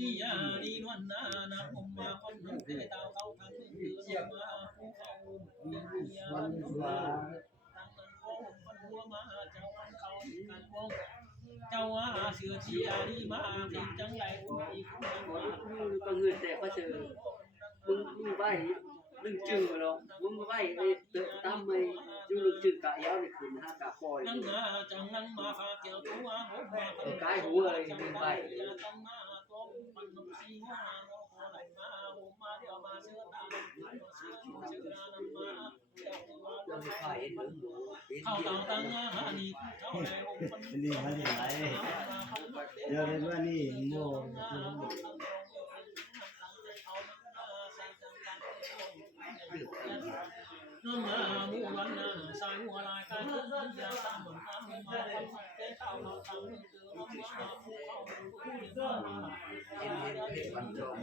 พี่ยาลีนวลนานาผมมาคนหนึ่งเตตาเขาทางหนึ่งเดือนมาภูเขาเดือนพี่ยาวันนกทางนั้นโอ้คนหัวมาเจ้าคนเขาการวงเจ้าว่าเสือเชียรีมาทิ้งจังไรอีกก็เงินแต่ก็เจอมึงไหวมึงจืดหรอมึงไหวไอ้เตะตั้มไอ้จูลึกจืดกะยาวนี่ขึ้นห้ากะปล่อยนั่งมาจังนั่งมาพาเกี่ยวตัวหัวมากายหัวเลยมึงไหวตั้งมาตัวมันต้องซีมาโอ้ไหลมาหัวมาเดี๋ยวมาเสือตาเสือนำมาเราไม่ไหวเข้าต่างตั้งหานี่เข้าในองค์คนนี่มาที่ไหนเดี๋ยวเรียกว่านี่โม่น้ำมาหมู่วันน่ะสายหัวลายการเดินยาตามบนทางมาคนเตะเต่าเราทางเจอน้ำมาภูเขาผู้เดินมาเห็นวันจง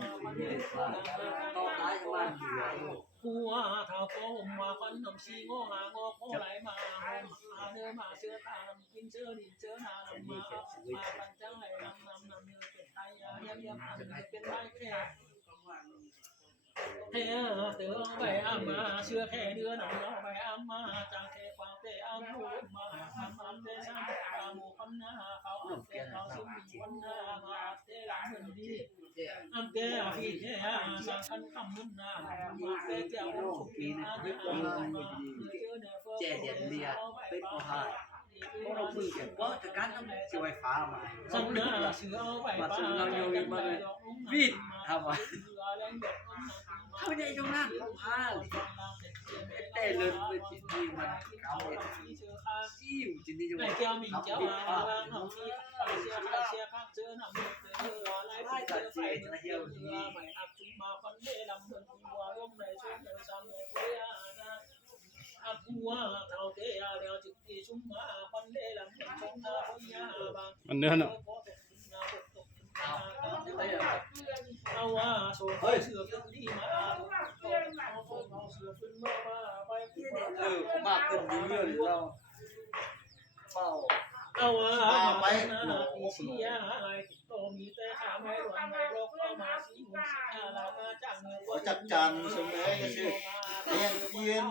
ก็ตายวันเดียวผัวเท้าโป้งมาฟันน้ำชีงอหางอโคไหลมาเนื้อมาเชื้อตามกินเชื้อดินเชื้อนาน้ำมาปันจังไหลน้ำเนื้อเป็นไตยาเยี่ยมเป็นไตแค่เฮ้ยเตือนไปอามาเชื่อแค่เดือนเอาไปอามาจากแค่ความเตะอามูมาทำมันเตะช่างอามูคนหน้าเขาอันเตะเขาซึ่งมีคนหน้ามาเตะหลังเหมือนดีอันเตะพี่เตะสังคันคำมุ่นหน้าเตะเจ้าสุขีนาเจ้าเจเดียนเดียเป็นโอหารเพราะเราคุยกันว่าจะการทำช่วยฟ้ามาสังหน้าเสือเอาไปป้าเราโยนมาเลยวิดทำไมเขาได้ตรงนั้นเขาพาแต่เลิศไปที่นี่มันเขาซิ่วจริงๆอยู่เจ้ามิงเจ้ามาเขาที่เสียข้างเจอหน้ามือเจออะไรเจอไฟเที่ยวนี้ไม่อับจุ่มมาคนเล่ลำเงินหัวร่มในช่วงเดือนซ้ำในเวียนะอับหัวเท่าเตะเดียวจิตที่ชุ่มมาคนเล่ลำเงินชงนาเวียบางมันเนื้อเนาะเอาว่าโซ่เสือขึ้นดีมาเอาเสือขึ้นมาไปมากขึ้นเรื่อยๆเราเฝ้าเอาว่าไปเชียอะไรโตมีแต่ขาไม่หวนไม่รบเอามาสีหัวสีเรามาจังจักจันใช่ไหมก็คือเรียน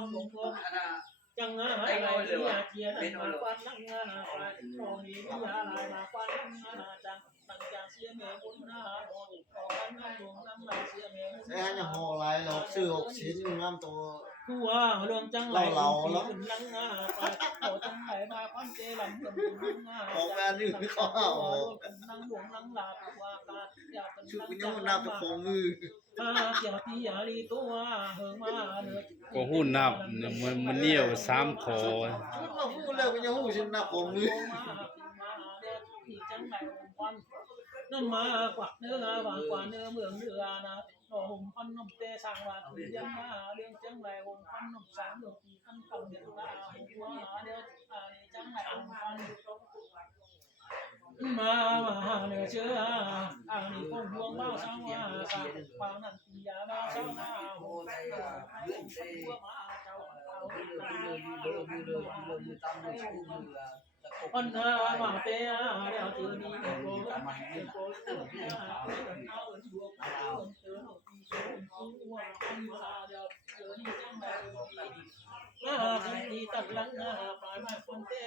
จังอะไรเจียเจียนั่นมาควันนั่งงานอะไรโตมีอะไรมาควันนั่งงานจังตั้งใจเสียเมียบุญนาโอ้ยขอกันนั่งดวงนั่งไหลเสียเมียบุญนาอย่างห่อลายหลอกซื้อ6ชิ้นน้ำตัวกูว่าเรื่องจังไรเราขึ้นนั่งงาไปโตจังไรมาควันเจลำเงินนั่งงาออกงานนี่เขาเอานั่งดวงนั่งลาตัวการอยากเป็นชุดมันยังนับตะโพมือเกี่ยวที่ยาลีตัวเฮมาเนื้อก็หู้นับมันเหนียว3คอชุดมาหู้แล้วมันยังหู้ฉันนับของมือจังไรควันน้ำมากว่าเนื้อบางกว่าเนื้อเมืองเรือนะโอ้หุ่มพันนมเตะสังวาตุยันมาเรื่องจังไรหุ่มพันนมสามดอกตีขันคำเดือดมาหุ่มมาเดี๋ยวจังไรหุ่มพันมาเนื้อเชื่ออันนี้คงห่วงเบ้าสังวาสังความนั่นตียาเบ้าสังวาโอ้ยให้หุ่มพันหัวมาเจ้าเอาคนมาเตะเดี๋ยวตื่นนี่โอ้โหเอาดวงเอาเตือนเอาปีโซ่ว่าคนมาเดี๋ยวเจอนี่จังแบบมาคันที่ตัดหลังปลายมาคนเตะ